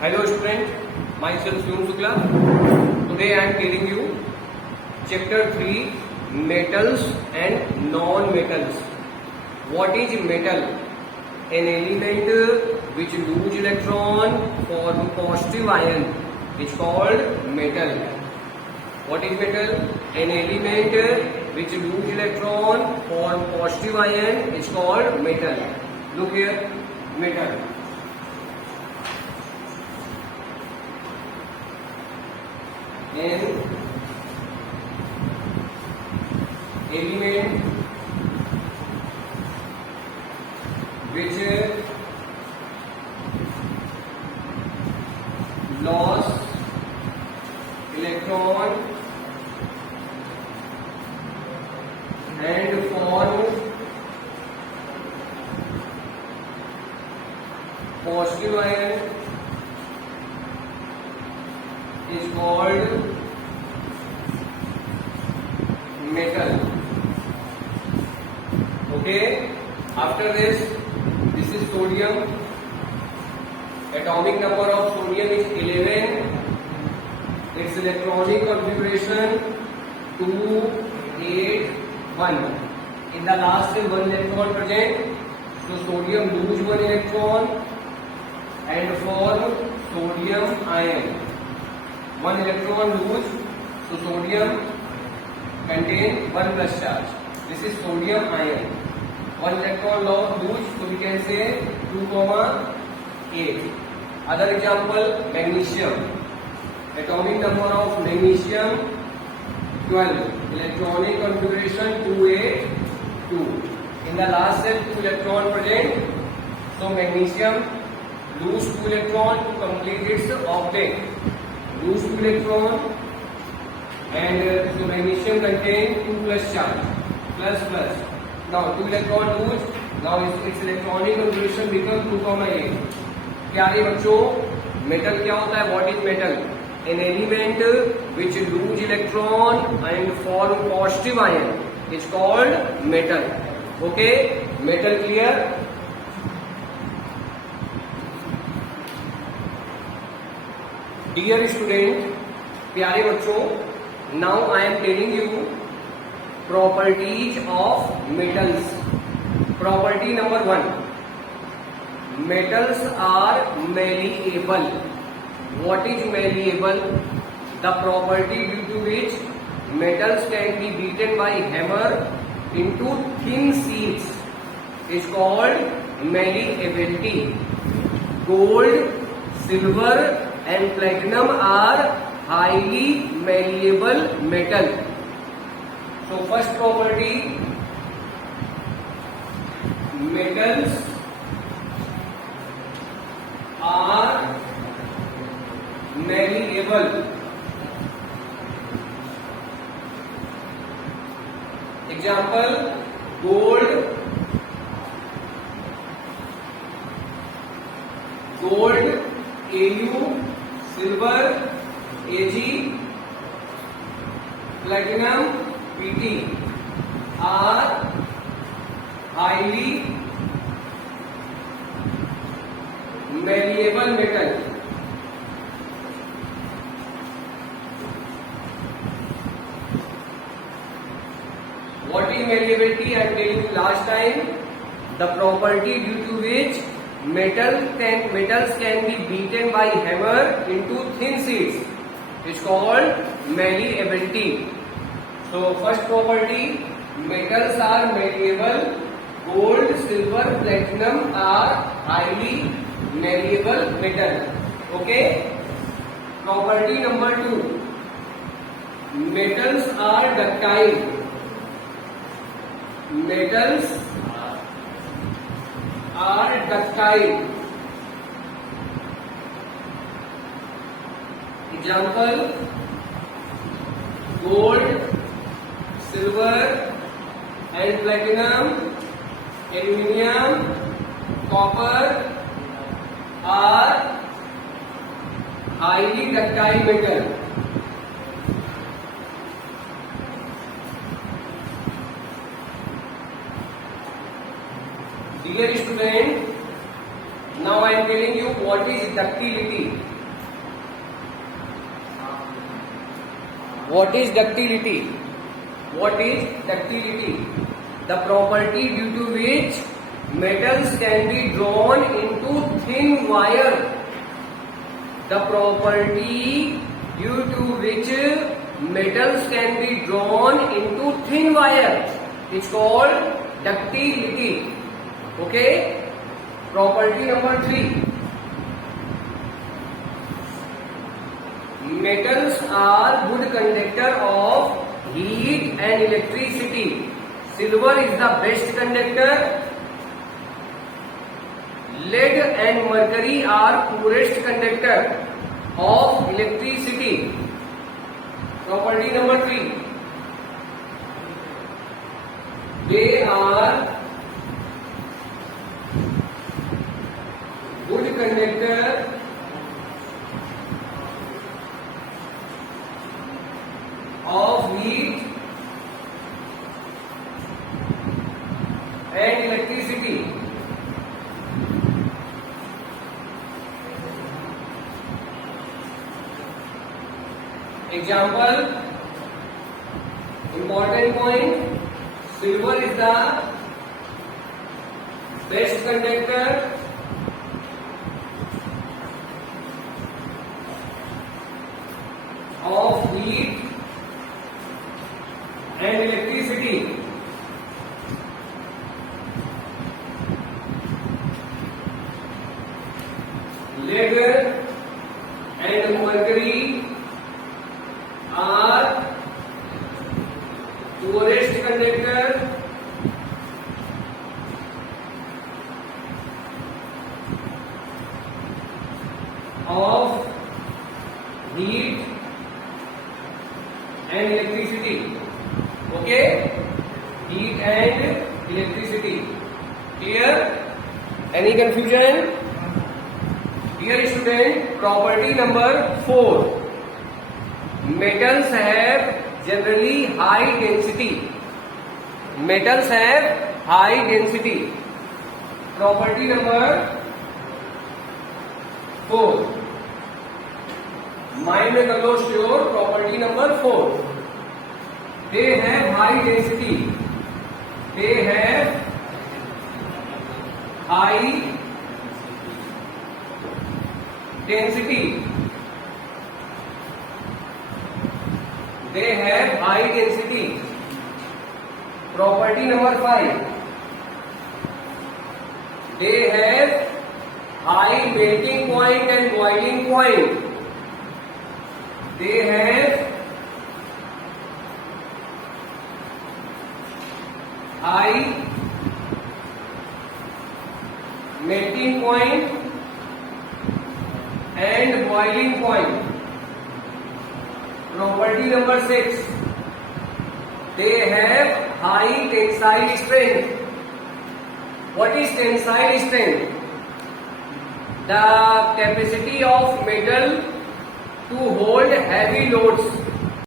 Hello student, myself Shivam Shukla. Today I am telling you chapter 3 metals and non-metals. What is metal? An element which lose electron form positive ion is called metal. What is metal? An element which lose electron form positive ion is called metal. Look here, metal. An element which lost electron and form positive ion is called metal. Okay, after this is sodium. Atomic number of sodium is 11. Its electronic configuration 2, 8, 1. In the last one electron present, so sodium lose one electron and form sodium ion. One electron lose, so sodium contain 1 plus charge. This is sodium ion. One electron lose, so we can say 2, 8. Other example, magnesium. Atomic number of magnesium 12. Electronic configuration 2, 8, 2. In the last set 2 electron present, so magnesium lose 2 electron to complete its object. Lose 2 electron and so magnesium contain 2 plus charge, plus. Now 2 electron lose, now its electronic configuration become 2, 8. प्यारे बच्चों, metal क्या होता है? What is metal? An element which lose electron and form positive ion is called metal. Okay, metal clear? Dear student, प्यारे बच्चों, now I am telling you properties of metals. Property number 1, metals are malleable. What is malleable? The property due to which metals can be beaten by hammer into thin sheets is called malleability. Gold, silver and platinum are highly malleable metal. So first property, metals are malleable. Example, gold, Au, silver, Ag, platinum, Pt are highly malleable metal. What is malleability? I am telling you last time. The property due to which metals can be beaten by hammer into thin sheets is called malleability. So first property, metals are malleable. Gold, silver, platinum are highly malleable metal. Okay. Property number 2, metals are ductile. Metals are ductile. Example, gold, silver and platinum, aluminium, copper are highly ductile metal. Dear student, now I am telling you what is ductility. What is ductility? What is ductility? The property due to which metals can be drawn into thin wire. The property due to which metals can be drawn into thin wire. It's called ductility. Okay? Property number 3. Metals are good conductor of heat and electricity. Silver is the best conductor. Lead and mercury are poorest conductor of electricity. Property number 3. They are good conductor of heat and electricity. Example, important point, silver is the best conductor of heat and electricity. Lead and mercury are poorest conductor of heat and electricity. Okay? Heat and electricity. Clear? Any confusion? Dear student, property number 4. Metals have generally high density. Metals have high density. Property number 4. Mind में कर लो sure. Property number 4. They have high density. They have high density. They have high density. Property number 5. They have high melting point and boiling point. They have high melting point and boiling point. Property number 6. They have high tensile strength. What is tensile strength? The capacity of metal to hold heavy loads.